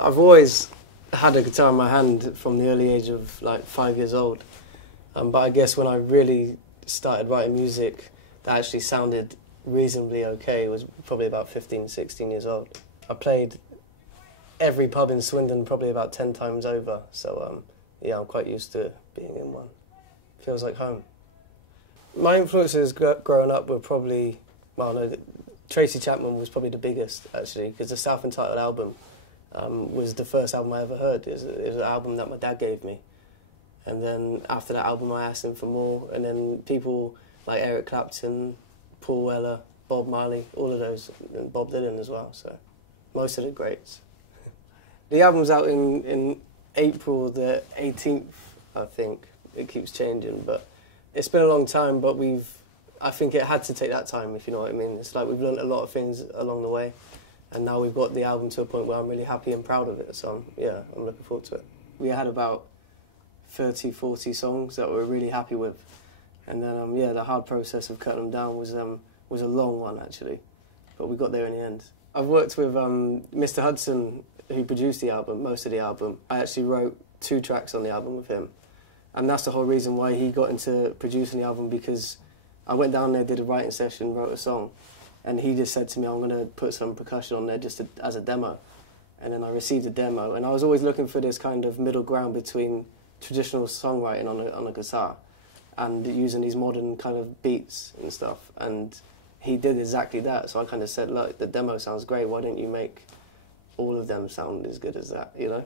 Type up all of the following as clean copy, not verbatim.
I've always had a guitar in my hand from the early age of like 5 years old. But I guess when I really started writing music that actually sounded reasonably okay was probably about 15, 16 years old. I played every pub in Swindon probably about 10 times over, so yeah, I'm quite used to being in one. Feels like home. My influences growing up were probably, well, no, Tracy Chapman was probably the biggest, actually, because the self-entitled album was the first album I ever heard. It was an album that my dad gave me. And then after that album, I asked him for more. And then people like Eric Clapton, Paul Weller, Bob Marley, all of those, and Bob Dylan as well. So most of the greats. The album's out in April the 18th, I think. It keeps changing, but it's been a long time. But I think it had to take that time, if you know what I mean. It's like we've learned a lot of things along the way, and now we've got the album to a point where I'm really happy and proud of it. So yeah, I'm looking forward to it. We had about 30, 40 songs that we're really happy with. And then, yeah, the hard process of cutting them down was a long one, actually. But we got there in the end. I've worked with Mr. Hudson, who produced the album, most of the album. I actually wrote 2 tracks on the album with him. And that's the whole reason why he got into producing the album, because I went down there, did a writing session, wrote a song. And he just said to me, I'm going to put some percussion on there just as a demo. And then I received a demo. And I was always looking for this kind of middle ground between traditional songwriting on a guitar and using these modern kind of beats and stuff, and he did exactly that. So I kind of said, look, the demo sounds great, why don't you make all of them sound as good as that, you know?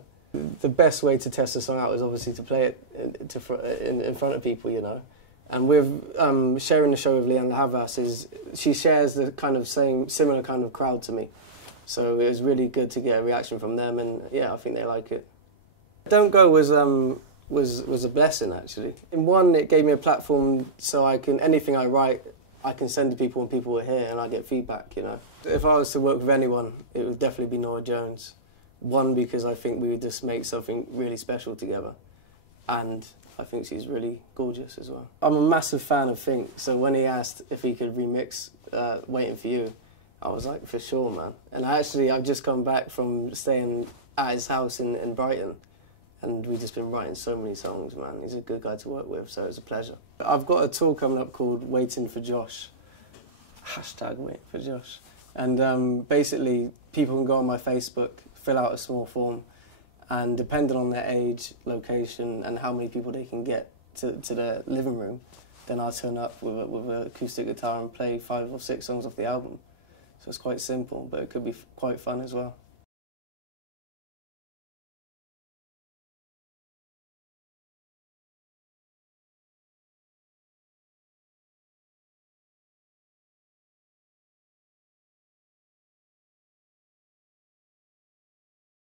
The best way to test a song out is obviously to play it in front of people, you know. And with sharing the show with Leanne Havas, she shares the kind of similar kind of crowd to me, so it was really good to get a reaction from them, and yeah, I think they like it. Don't Go was a blessing, actually. In one, it gave me a platform so anything I write, I can send to people when people are here and I get feedback, you know. If I was to work with anyone, it would definitely be Norah Jones. One, because I think we would just make something really special together. And I think she's really gorgeous as well. I'm a massive fan of Fink, so when he asked if he could remix Waiting for You, I was like, for sure, man. And I've just come back from staying at his house in Brighton. And we've just been writing so many songs, man. He's a good guy to work with, so it's a pleasure. I've got a tour coming up called Waiting for Josh. Hashtag Waiting for Josh. And basically, people can go on my Facebook, fill out a small form, and depending on their age, location, and how many people they can get to their living room, then I'll turn up with an acoustic guitar and play 5 or 6 songs off the album. So it's quite simple, but it could be quite fun as well.